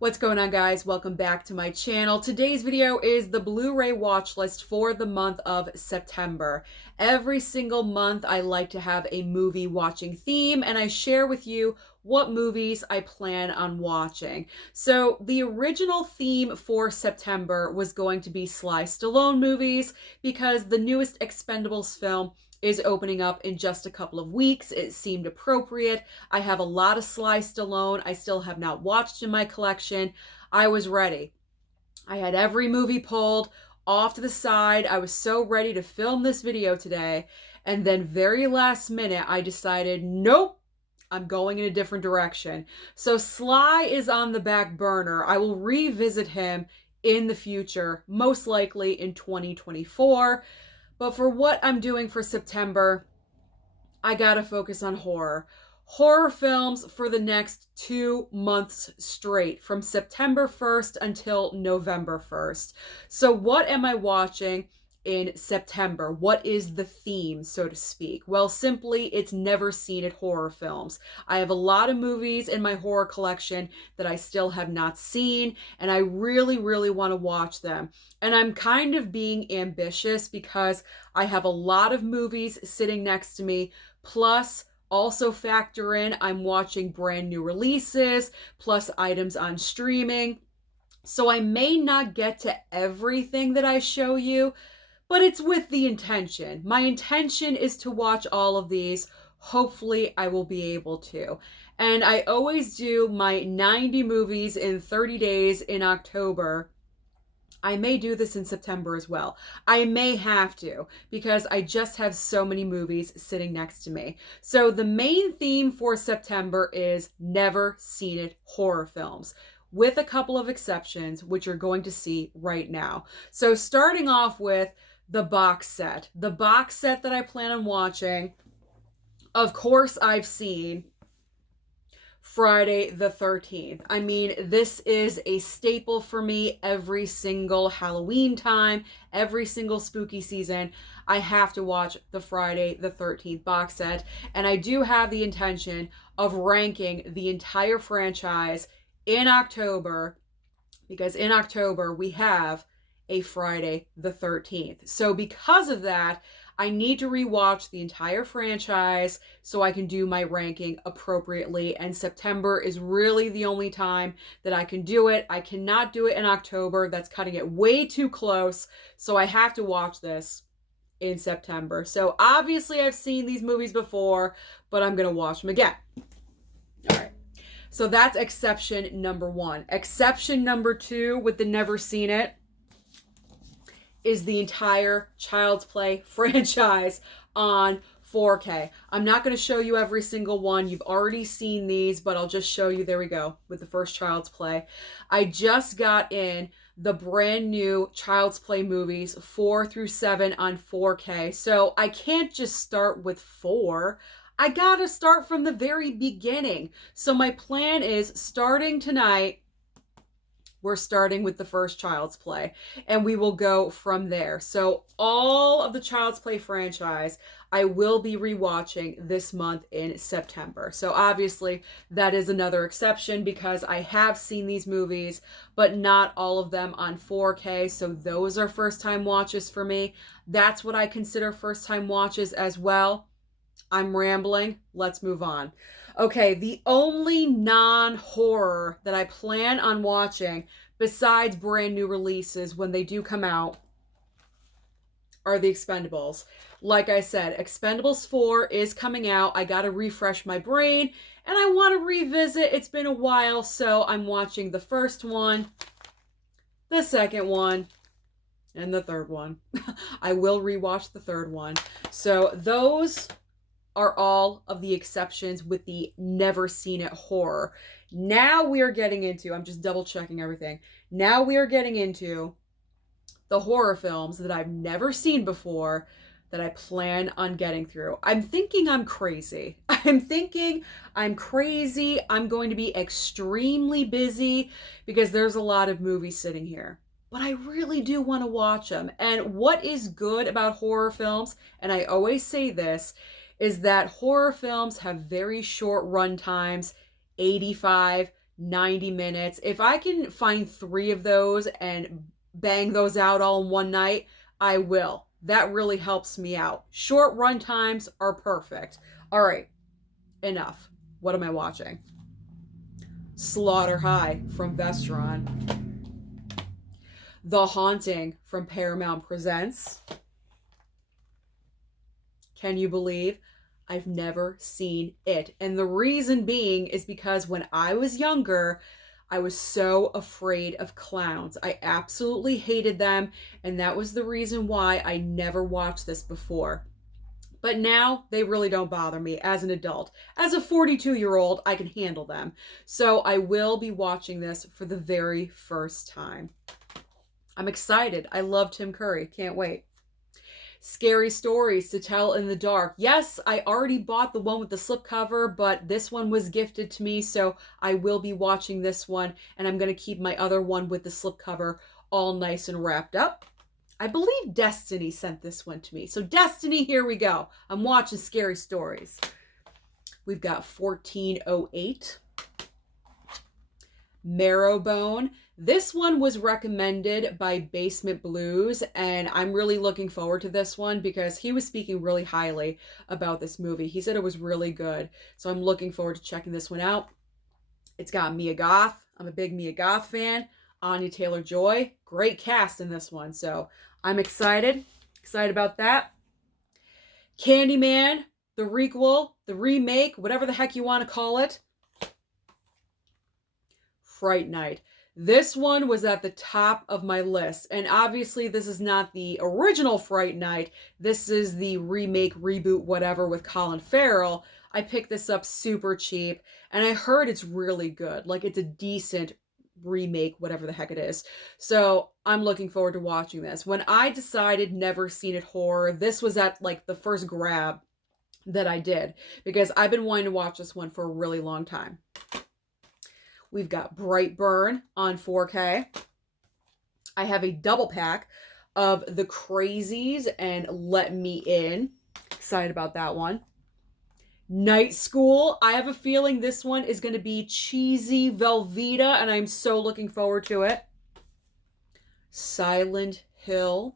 What's going on, guys? Welcome back to my channel. Today's video is the Blu-ray watch list for the month of September. Every single month I like to have a movie watching theme, and I share with you what movies I plan on watching. So the original theme for September was going to be Sly Stallone movies because the newest Expendables film is opening up in just a couple of weeks. It seemed appropriate. I have a lot of Sly Stallone I still have not watched in my collection. I was ready. I had every movie pulled off to the side. I was so ready to film this video today. And then very last minute, I decided, nope, I'm going in a different direction. So Sly is on the back burner. I will revisit him in the future, most likely in 2024. But for what I'm doing for September, I gotta focus on horror. Horror films for the next 2 months straight, from September 1st until November 1st. So what am I watching in September? What is the theme, so to speak? Well, simply, it's never seen it horror films. I have a lot of movies in my horror collection that I still have not seen, and I really, really want to watch them. And I'm kind of being ambitious because I have a lot of movies sitting next to me, plus also factor in I'm watching brand new releases, plus items on streaming. So I may not get to everything that I show you, but it's with the intention. My intention is to watch all of these. Hopefully I will be able to. And I always do my 90 movies in 30 days in October. I may do this in September as well. I may have to because I just have so many movies sitting next to me. So the main theme for September is never seen it horror films, with a couple of exceptions, which you're going to see right now. So starting off with the box set. The box set that I plan on watching, of course, I've seen Friday the 13th. I mean, this is a staple for me every single Halloween time, every single spooky season. I have to watch the Friday the 13th box set, and I do have the intention of ranking the entire franchise in October, because in October we have a Friday the 13th. So because of that, I need to rewatch the entire franchise so I can do my ranking appropriately. And September is really the only time that I can do it. I cannot do it in October. That's cutting it way too close. So I have to watch this in September. So obviously I've seen these movies before, but I'm going to watch them again. All right. So that's exception number one. Exception number two with the never seen it is the entire Child's Play franchise on 4K. I'm not going to show you every single one. You've already seen these, but I'll just show you. There we go, with the first Child's Play. I just got in the brand new Child's Play movies 4 through 7 on 4K. So I can't just start with 4. I gotta start from the very beginning. So my plan is, starting tonight, we're starting with the first Child's Play, and we will go from there. So all of the Child's Play franchise, I will be rewatching this month in September. So obviously that is another exception because I have seen these movies, but not all of them on 4K. So those are first time watches for me. That's what I consider first time watches as well. I'm rambling. Let's move on. Okay, the only non-horror that I plan on watching, besides brand new releases when they do come out, are the Expendables. Like I said, Expendables 4 is coming out. I gotta refresh my brain, and I want to revisit. It's been a while, so I'm watching the first one, the second one, and the third one. I will rewatch the third one. So those are all of the exceptions with the never seen it horror. Now we are getting into, I'm just double checking everything. Now we are getting into the horror films that I've never seen before that I plan on getting through. I'm thinking I'm crazy. I'm thinking I'm crazy. I'm going to be extremely busy because there's a lot of movies sitting here. But I really do want to watch them. And what is good about horror films, and I always say this, is that horror films have very short run times, 85 90 minutes. If I can find 3 of those and bang those out all in one night, I will. That really helps me out. Short run times are perfect. All right, enough. What am I watching? Slaughter High from Vestron. The Haunting from Paramount Presents. Can you believe I've never seen it? And the reason being is because when I was younger, I was so afraid of clowns. I absolutely hated them, and that was the reason why I never watched this before. But now they really don't bother me as an adult. As a 42-year-old, I can handle them. So I will be watching this for the very first time. I'm excited. I love Tim Curry. Can't wait. Scary Stories to Tell in the Dark. Yes, I already bought the one with the slipcover, but this one was gifted to me, so I will be watching this one, and I'm going to keep my other one with the slipcover all nice and wrapped up. I believe Destiny sent this one to me. So Destiny, here we go. I'm watching Scary Stories. We've got 1408. Marrowbone. This one was recommended by Basement Blues, and I'm really looking forward to this one because he was speaking really highly about this movie. He said it was really good, so I'm looking forward to checking this one out. It's got Mia Goth. I'm a big Mia Goth fan. Anya Taylor-Joy. Great cast in this one, so I'm excited. Excited about that. Candyman, the requel, the remake, whatever the heck you want to call it. Fright Night. This one was at the top of my list, and obviously this is not the original Fright Night. This is the remake, reboot, whatever with Colin Farrell. I picked this up super cheap, and I heard it's really good. Like, it's a decent remake, whatever the heck it is. So I'm looking forward to watching this. When I decided never seen it horror, this was at like the first grab that I did, because I've been wanting to watch this one for a really long time. We've got Brightburn on 4K. I have a double pack of The Crazies and Let Me In. Excited about that one. Night School. I have a feeling this one is going to be cheesy Velveeta, and I'm so looking forward to it. Silent Hill.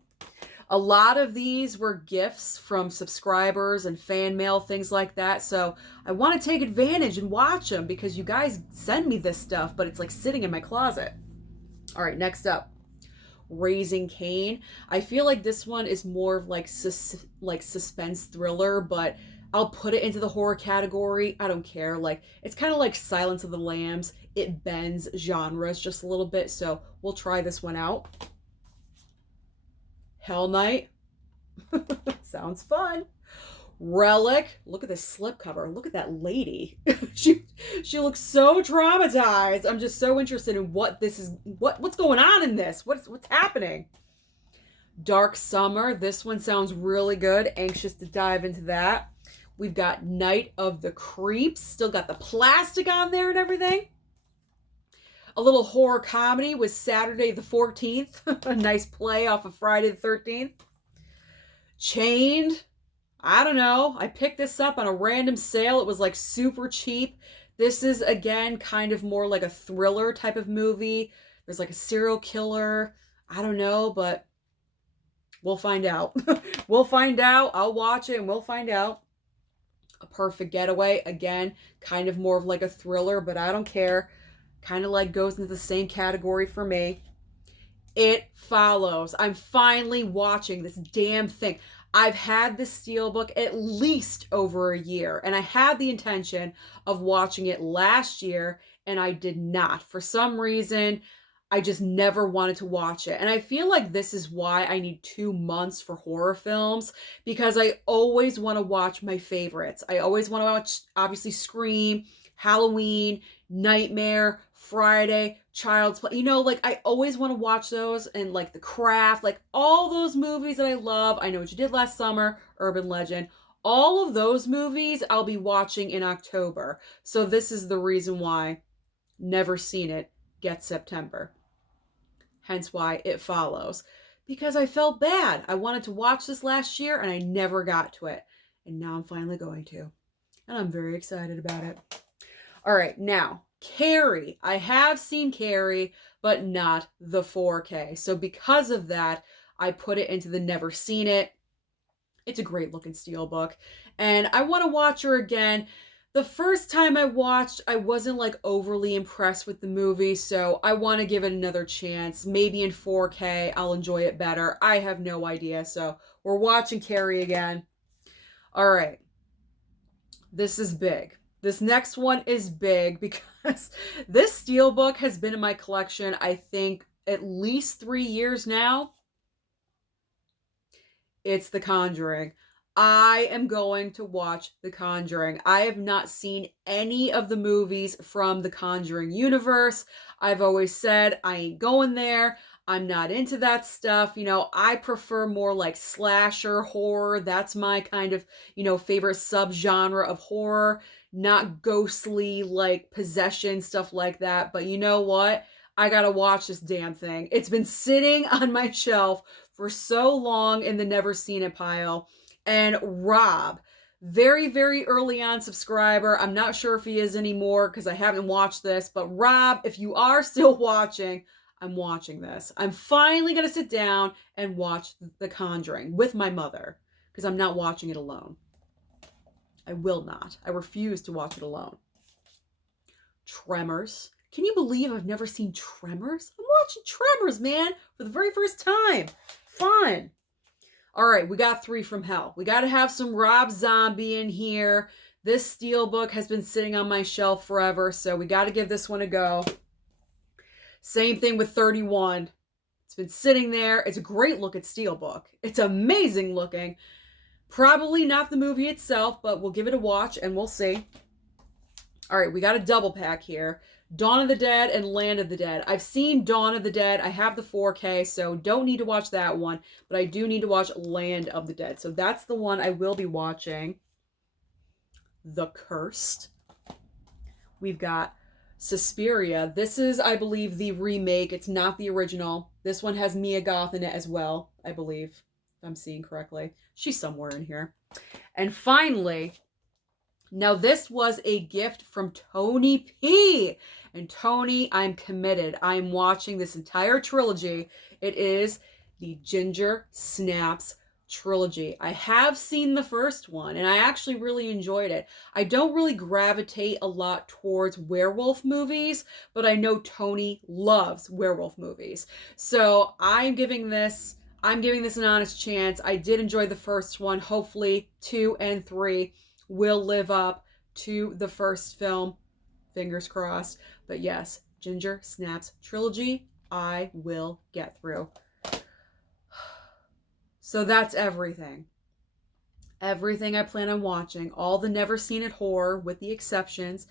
A lot of these were gifts from subscribers and fan mail, things like that. So I want to take advantage and watch them because you guys send me this stuff, but it's like sitting in my closet. All right, next up, Raising Cain. I feel like this one is more of like suspense thriller, but I'll put it into the horror category. I don't care. Like, it's kind of like Silence of the Lambs. It bends genres just a little bit, so we'll try this one out. Hell Night. Sounds fun. Relic. Look at this slipcover. Look at that lady. she looks so traumatized. I'm just so interested in what this is. What's going on in this? What's happening? Dark Summer. This one sounds really good. Anxious to dive into that. We've got Night of the Creeps. Still got the plastic on there and everything. A little horror comedy with Saturday the 14th. A nice play off of Friday the 13th. Chained. I don't know. I picked this up on a random sale. It was like super cheap. This is, again, kind of more like a thriller type of movie. There's like a serial killer. I don't know, but we'll find out. We'll find out. I'll watch it and we'll find out. A Perfect Getaway. Again, kind of more of like a thriller, but I don't care. Kind of like goes into the same category for me. It Follows. I'm finally watching this damn thing. I've had this steelbook at least over a year, and I had the intention of watching it last year, and I did not. For some reason, I just never wanted to watch it. And I feel like this is why I need 2 months for horror films, because I always want to watch my favorites. I always want to watch, obviously, Scream, Halloween, Nightmare, Friday, Child's Play. You know, like, I always want to watch those, and like The Craft, like all those movies that I love. I Know What You Did Last Summer, Urban Legend. All of those movies I'll be watching in October. So this is the reason why Never Seen It gets September. Hence why It Follows. Because I felt bad. I wanted to watch this last year and I never got to it. And now I'm finally going to. And I'm very excited about it. All right, now, Carrie. I have seen Carrie, but not the 4K. So because of that, I put it into the never seen it. It's a great looking steelbook. And I want to watch her again. The first time I watched, I wasn't like overly impressed with the movie, so I want to give it another chance. Maybe in 4K, I'll enjoy it better. I have no idea. So we're watching Carrie again. All right. This is big. This next one is big because this steelbook has been in my collection, I think, at least 3 years now. It's The Conjuring. I am going to watch The Conjuring. I have not seen any of the movies from the Conjuring universe. I've always said I ain't going there. I'm not into that stuff. You know, I prefer more like slasher horror. That's my kind of, favorite subgenre of horror, not ghostly like possession, stuff like that. But you know what? I gotta watch this damn thing. It's been sitting on my shelf for so long in the never seen it pile. And Rob, very, very early on subscriber. I'm not sure if he is anymore because I haven't watched this. But Rob, if you are still watching, I'm watching this. I'm finally going to sit down and watch The Conjuring with my mother because I'm not watching it alone. I will not. I refuse to watch it alone. Tremors. Can you believe I've never seen Tremors? I'm watching Tremors, man, for the very first time. Fun. All right, we got 3 from hell. We got to have some Rob Zombie in here. This steelbook has been sitting on my shelf forever, so we got to give this one a go. Same thing with 31. It's been sitting there. It's a great looking steelbook. It's amazing looking. Probably not the movie itself, but we'll give it a watch and we'll see. All right, we got a double pack here. Dawn of the Dead and Land of the Dead. I've seen Dawn of the Dead. I have the 4K, so don't need to watch that one. But I do need to watch Land of the Dead. So that's the one I will be watching. The Cursed. We've got Suspiria. This is, I believe, the remake. It's not the original. This one has Mia Goth in it as well, I believe. If I'm seeing correctly. She's somewhere in here. And finally, now this was a gift from Tony P. And Tony, I'm committed. I'm watching this entire trilogy. It is the Ginger Snaps trilogy. I have seen the first one and I actually really enjoyed it. I don't really gravitate a lot towards werewolf movies, but I know Tony loves werewolf movies. So I'm giving this an honest chance. I did enjoy the first one. Hopefully 2 and 3 will live up to the first film. Fingers crossed. But yes, Ginger Snaps trilogy, I will get through. So that's everything. Everything I plan on watching, all the never seen it horror with the exceptions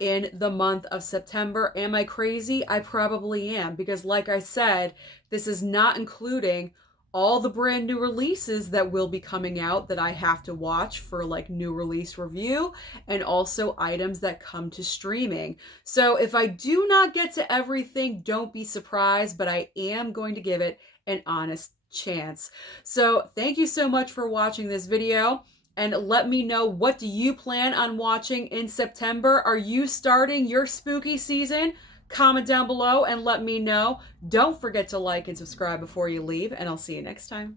in the month of September. Am I crazy? I probably am, because like I said, this is not including all the brand new releases that will be coming out that I have to watch for like new release review, and also items that come to streaming. So if I do not get to everything, don't be surprised, but I am going to give it an honest chance. So thank you so much for watching this video, and let me know, what do you plan on watching in September? Are you starting your spooky season? Comment down below and let me know. Don't forget to like and subscribe before you leave, and I'll see you next time.